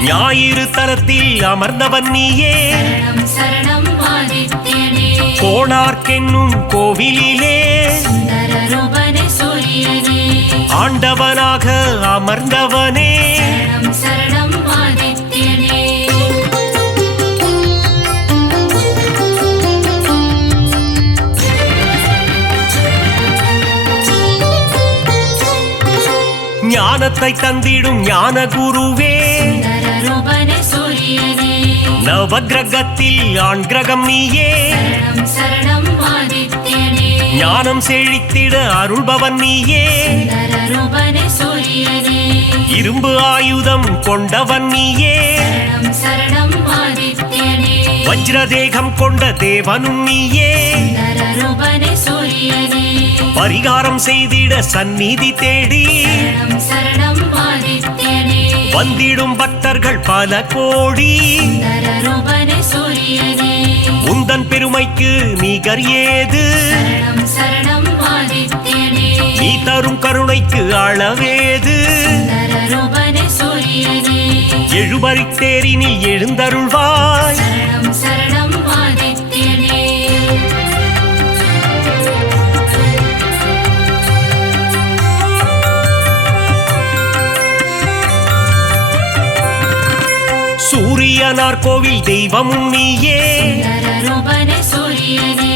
ஞாயிறு தலத்தில் அமர்ந்தவன் நீயே சரணம் சரணம் ஆதித்யனே கோணார்க்கென்னும் கோவிலிலே சுந்தர ரூபனே சூரியனே ஆண்டவனாக அமர்ந்தவனே சரணம் சரணம் ஆதித்யனே ஞானத்தை தந்திடும் ஞான குருவே சுந்தர ரூபனே சூரியனே நவகிரகத்தில் ஆண் கிரகம் நீயே சரணம் சரணம் ஆதித்யனே ஞானம் செழித்திட அருள்பவன் நீயே சுந்தர ரூபனே சூரியனே இரும்பு ஆயுதம் கொண்டவன் நீயே சரணம் சரணம் ஆதித்யனே வஜ்ரதேகம் கொண்ட தேவனும் நீயே சுந்தர ரூபனே சூரியனே பரிகாரம் செய்திட சந்நிதி தேடி சரணம் சரணம் ஆதித்யனே வந்திடும் பக்தர்கள் பல கோடி சுந்தர ரூபனே சூரியனே உந்தன் பெருமைக்கு நிகர் ஏது சரணம் சரணம் ஆதித்யனே நீ தரும் கருணைக்கு அளவேது சுந்தர ரூபனே சூரியனே எழுபறித்தேரினில் எழுந்தருள்வாய் சரணம் சரணம் ஆதித்யனே சூரியனார் கோவில் தெய்வமும் நீயே சுந்தர ரூபனே சூரியனே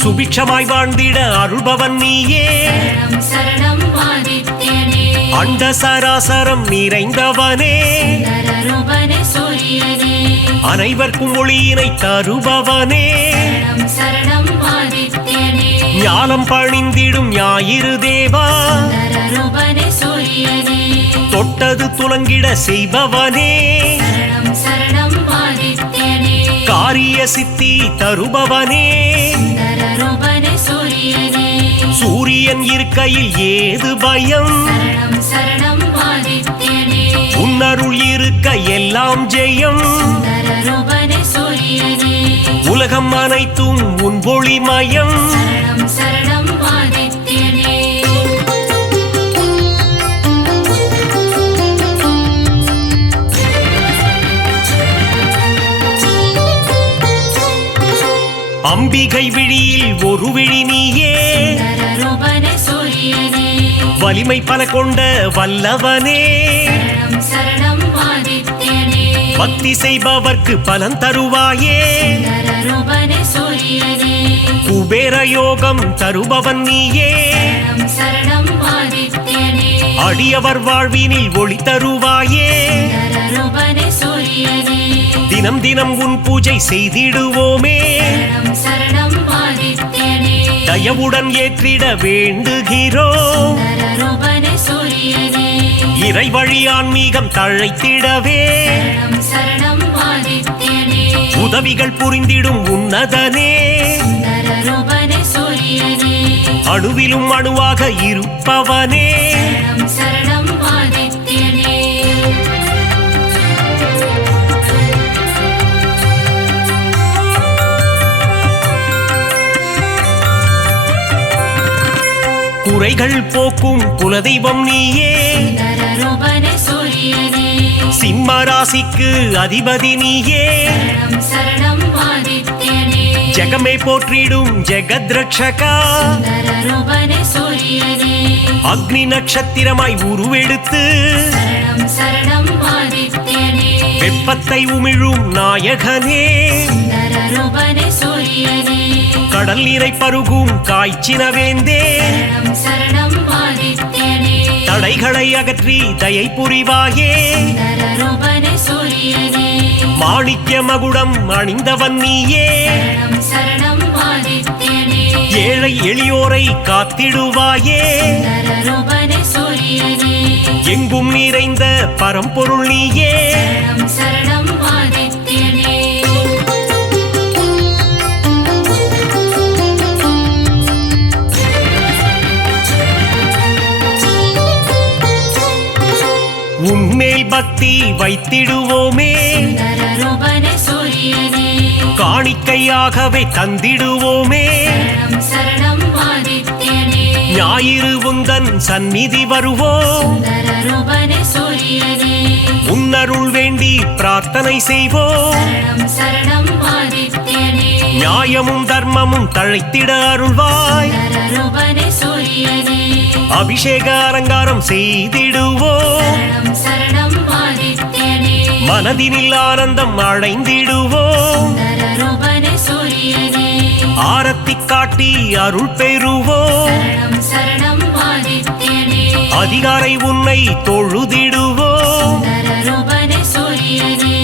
சுபிட்சமாய் வாழ்ந்திட அருள்பவன் நீயே சரணம் சரணம் ஆதித்யனே அண்ட சராசரம் நிறைந்தவனே சுந்தர ரூபனே சூரியனே அனைவர்க்கும் ஒளியினை தருபவனே சரணம் சரணம் ஆதித்யனே ஞானம் பணிந்திடும் ஞாயிறு தேவா சுந்தர ரூபனே சூரியனே தொட்டது துலங்கிட செய்பவனே சரணம் சரணம் ஆதித்யனே காரிய சித்தி தருபவனே சுந்தர ரூபனே சூரியனே சூரியன் இருக்கையில் ஏது பயம் சரணம் சரணம் ஆதித்யனே உன்னருள் இருக்க எல்லாம் ஜெயம் சுந்தர ரூபனே சூரியனே உலகம் அனைத்தும் உன் ஒளிமயம் சரணம் சரணம் ஆதித்யனே அம்பிகை விழியில் ஒரு விழி நீயே சுந்தர ரூபனே சூரியனே வலிமை பல கொண்ட வல்லவனே சரணம் சரணம் ஆதித்யனே பக்தி செய்பவர்க்கு பலன் தருவாயே சுந்தர ரூபனே சூரியனே குபேர யோகம் தருபவன் நீயே சரணம் சரணம் ஆதித்யனே அடியவர் வாழ்வினில் ஒளி தருவாயே சுந்தர ரூபனே சூரியனே தினம் தினம் உன் பூஜை செய்திடுவோமே சரணம் சரணம் ஆதித்யனே தயவுடன் ஏற்றிட வேண்டுகிறோம் சுந்தர ரூபனே சூரியனே இறை வழி ஆன்மீகம் தழைத்திடவே சரணம் சரணம் ஆதித்யனே உதவிகள் புரிந்திடும் உன்னதனே சுந்தர ரூபனே சூரியனே அணுவிலும் அணுவாக இருப்பவனே சரணம் சரணம் ஆதித்யனே குறைகள் போக்கும் குலதெய்வம் நீயே சுந்தரரூபனே சூரியனே சிம்ம ராசிக்கு அதிபதி நீயே சரணம் சரணம் ஆதித்யனே ஜெகமே போற்றிடும் ஜெகத்ரட்சகா சுந்தரரூபனே சூரியனே அக்னி நட்சத்திரமாய் உருவெடுத்து சரணம் சரணம் ஆதித்யனே வெப்பத்தை உமிழும் நாயகனே சுந்தரரூபனே சூரியனே கடல் நீரை பருகும் காய்ச்சினவேந்தே சரணம் சரணம் ஆதித்யனே தடைகளை அகற்றி தயை புரிவாயே சுந்தரரூபனே சூரியனே மாணிக்ய மகுடம் அணிந்தவன் நீயே சரணம் சரணம் ஆதித்யனே ஏழை எளியோரை காத்திடுவாயே சுந்தரரூபனே சூரியனே எங்கும் நிறைந்த பரம்பொருள் நீயே சரணம் சரணம் ஆதித்யனே உன்மேல் பக்தி வைத்திடுவோமே சுந்தரரூபனே சூரியனே காணிக்கையாகவே தந்திடுவோமே சரணம் சரணம் ஆதித்யனே ஞாயிறு உந்தன் சந்நிதி வருவோம் சுந்தரரூபனே சூரியனே உன்னருள் வேண்டி பிரார்த்தனை செய்வோம் சரணம் சரணம் ஆதித்யனே நியாயமும் தர்மமும் தழைத்திட அருள்வாய் சுந்தரரூபனே சூரியனே அபிஷேக அலங்காரம் செய்திடுவோம் சரணம் சரணம் ஆதித்யனே மனதினில் ஆனந்தம் அடைந்திடுவோம் சுந்தரரூபனே சூரியனே ஆரத்தி காட்டி அருள் பெறுவோம் சரணம் சரணம் ஆதித்யனே அதிகாரை உன்னை தொழுதிடுவோம் சுந்தரரூபனே சூரியனே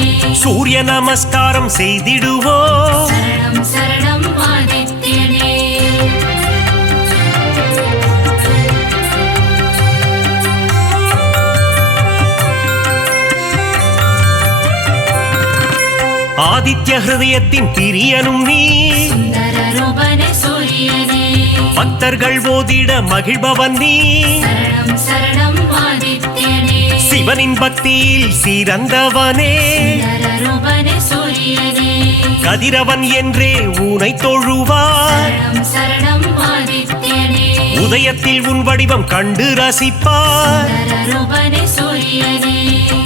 சூரிய நமஸ்காரம் செய்திடுவோம் சரணம் சரணம் ஆதித்யனே ஆதித்ய ஹிருதயத்தின் பிரியனும் நீ சுந்தரரூபனே சூரியனே பக்தர்கள் ஓதிட மகிழ்பவன் நீ சரணம் சரணம் ஆதித்யனே சிவனின் பக்தியில் சிறந்தவனே சுந்தரரூபனே சூரியனே கதிரவன் என்றே ஊனை தொழுவார் சரணம் சரணம் ஆதித்யனே உதயத்தில் உன் வடிவம் கண்டு ரசிப்பார் சுந்தரரூபனே சூரியனே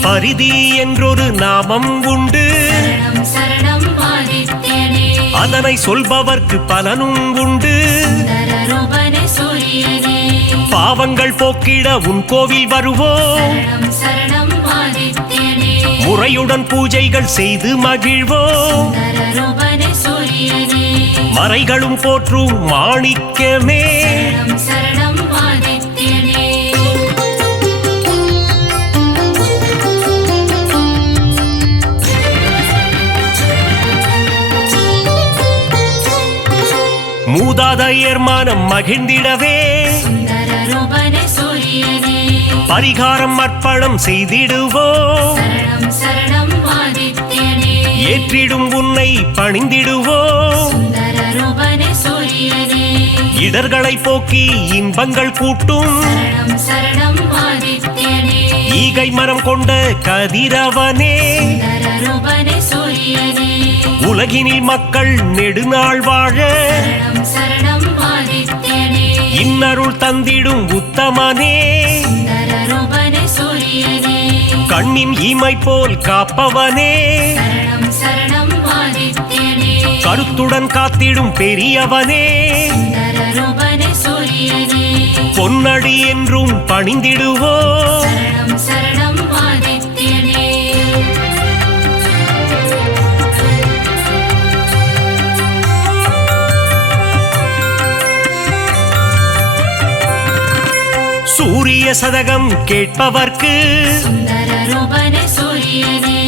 பரிதி என்றொரு நாமம் உண்டு சரணம் சரணம் ஆதித்யனே அதனை சொல்பவர்க்கு பலனும் உண்டு சுந்தரரூபனே சூரியனே பாவங்கள் போக்கிட உன் கோவில் வருவோம் சரணம் சரணம் ஆதித்யனே முறையுடன் பூஜைகள் செய்து மகிழ்வோம் சுந்தரரூபனே சூரியனே மறைகளும் போற்றும் மாணிக்கமே சரணம் சரணம் ஆதித்யனே மூதாதையர் மனம் மகிழ்ந்திடவே சுந்தரரூபனே சூரியனே பரிகாரம் அர்ப்பணம் செய்திடுவோம் சரணம் சரணம் ஆதித்யனே ஏற்றிடும் உன்னை பணிந்திடுவோம் சுந்தரரூபனே சூரியனே இடர்களை போக்கி இன்பங்கள் கூட்டும் சரணம் சரணம் ஆதித்யனே ஈகை மரம் கொண்ட கதிரவனே சுந்தரரூபனே சூரியனே உலகினில் மக்கள் நெடுநாள் வாழ சரணம் சரணம் ஆதித்யனே இன்னருள் தந்திடும் உத்தமனே சுந்தரரூபனே சூரியனே கண்ணின் இமை போல் காப்பவனே சரணம் சரணம் ஆதித்யனே கருத்துடன் காத்திடும் பெரியவனே சுந்தரரூபனே சூரியனே பொன்னடி என்றும் பணிந்திடுவோம் சரணம் சரணம் ஆதித்யனே சூரிய சதகம் கேட்பவர்க்கு சுந்தரரூபனே சூரியனே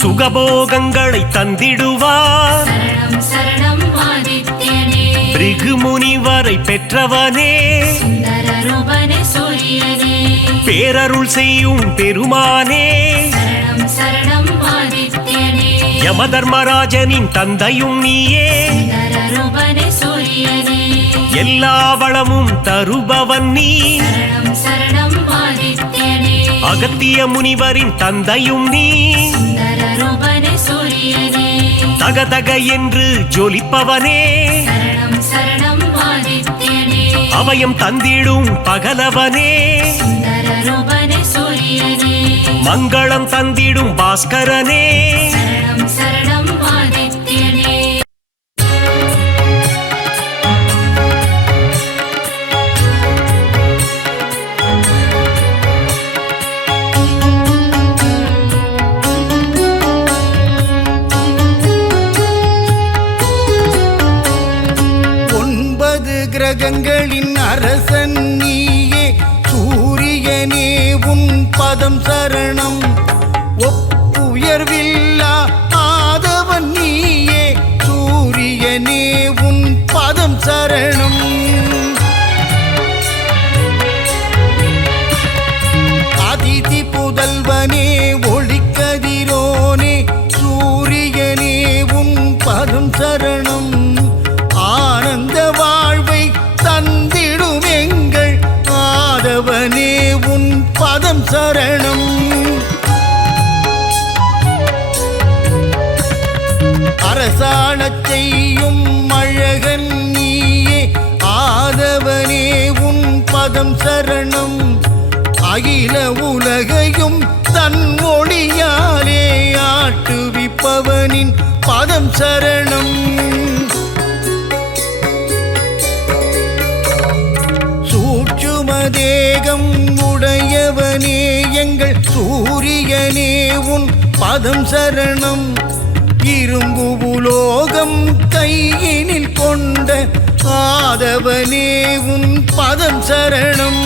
சுகபோகங்களை தந்திடுவார் சரணம் சரணம் ஆதித்யனே பிருகு முனிவரை பெற்றவனே சுந்தரரூபனே சூரியனே பேரருள் செய்யும் பெருமானே சரணம் சரணம் ஆதித்யனே யமதர்மராஜனின் தந்தையும் நீயே சுந்தரரூபனே சூரியனே எல்லா வளமும் தருபவன் நீ சரணம் சரணம் ஆதித்யனே அகத்திய முனிவரின் தந்தையும் நீ சுந்தரரூபனே சூரியனே தகதக என்று ஜொலிப்பவனே சரணம் சரணம் ஆதித்யனே அபயம் தந்திடும் பகலவனே சுந்தர ரூபனே சூரியனே மங்களம் தந்திடும் பாஸ்கரனே சரணம் சரணம் ஆதித்யனே கிரகங்களின் அரசன் நீயே சூரியனே உன் பதம் சரணம் ஒப்புயர்வில்லா ஆதவன் நீயே சூரியனே உன் பதம் சரணம் அதிதி புதல்வனே ஒளிக்கதிரோனே சூரியனே உன் பதம் சரணம் ஆனந்த வாழ்வை தந்திடும் எங்கள் ஆதவனே உன் பதம் சரணம் அரசாணச் செய்யும் அழகன் நீயே ஆதவனே உன் பதம் சரணம் அகில உலகையும் தன் ஒளியாலே ஆட்டுவிப்பவனின் பதம் சரணம் தேகம் உடையவனே எங்கள் சூரியனே உன் பதம் சரணம் இரும்பு உலோகம் கையினில் கொண்ட ஆதவனே உன் பதம் சரணம்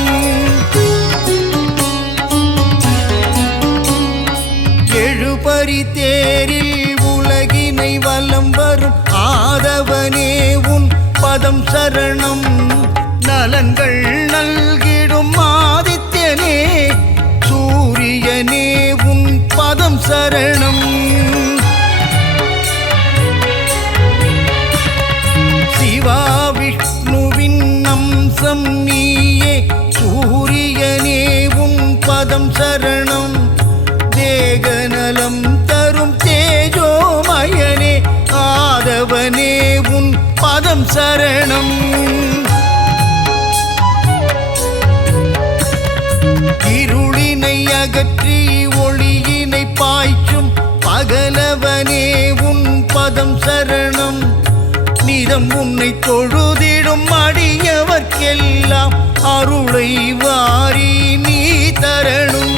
எழுபறி தேரில் உலகினை வலம் வரும் ஆதவனே உன் பதம் சரணம் நலன்கள் நல்கிடும் ஆதித்யனே சூரியனே உன் பதம் சரணம் சிவா விஷ்ணுவின் அம்சம் நீயே சூரியனே உன் பதம் சரணம் தேகநலம் தரும் தேஜோமயனே ஆதவனே உன் பதம் சரணம் இருளினை அகற்றி ஒளியினை பாய்ச்சும் பகலவனே உன் பதம் சரணம் நிதம் உன்னை தொழுதிடும் அடியவர்க்கெல்லாம் அருளை வாரி நீ தரணும்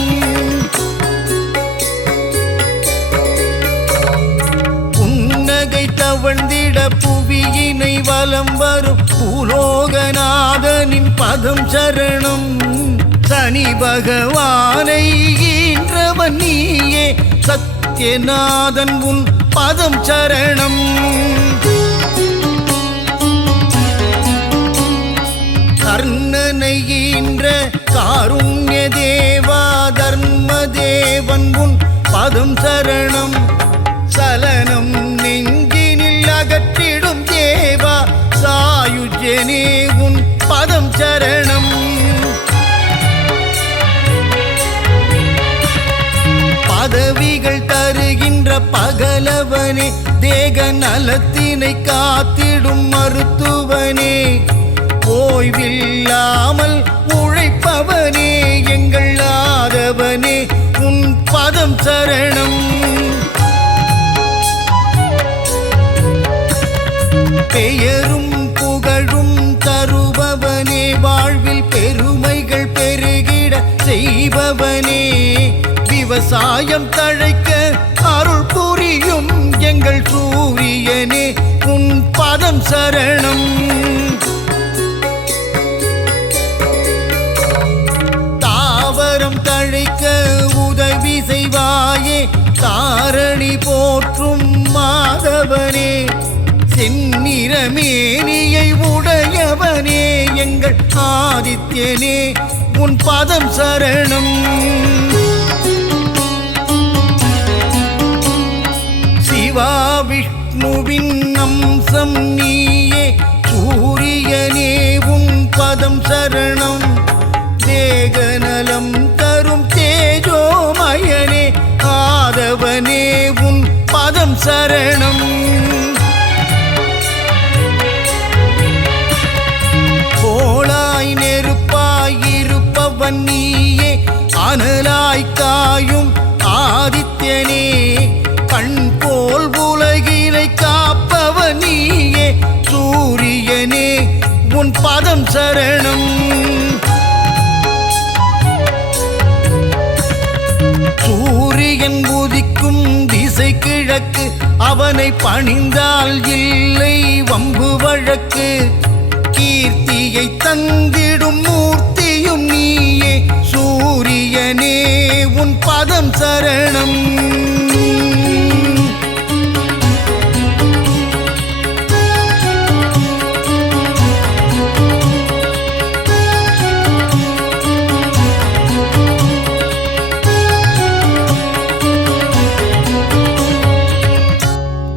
புன்னகை தவழ்ந்திட புவியினை வலம் வரும் பூலோகநாதனின் பதம் சரணம் சனி பகவானை ஈன்றவன் நீயே சத்யநாதன் உன் பதம் சரணம் கர்ணனை ஈன்ற காருண்ய தேவா தர்ம தேவன் உன் பதம் சரணம் சலனம் நெஞ்சினில் அகற்றிடும் தேவா சாயுஜ்யனே உன் பதம் சரணம் பதவிகள் தருகின்ற பகலவனே தேக நலத்தினை காத்திடும் மருத்துவனே ஓய்வில்லாமல் உழைப்பவனே எங்கள் ஆதவனே உன் பதம் சரணம் பெயரும் புகழும் தருபவனே வாழ்வில் பெருமைகள் பெருகிட செய்பவனே விவசாயம் தழைக்க அருள் புரியும் எங்கள் சூரியனே உன் பதம் சரணம் தாவரம் தழைக்க உதவி செய்வாயே தாரணி போற்றும் மாதவனே செந்நிறமேனியை உடையவனே எங்கள் ஆதித்யனே உன் பதம் சரணம் சிவா விஷ்ணுவின் அம்சம் நீயே சூரியனே உன் பதம் சரணம் தேகநலம் தரும் தேஜோமயனே ஆதவனே உன் பதம் சரணம் கோளா காயும் ஆதித்யனே கண் போல் உலகினை காப்பவன் நீயே சூரியனே உன் பதம் சரணம் சூரியன் உதிக்கும் திசை கிழக்கு அவனை பணிந்தால் இல்லை வம்பு வழக்கு கீர்த்தியை தந்திடும் மூர்த்தியும் நீயே சூரியனே உன் பதம் சரணம்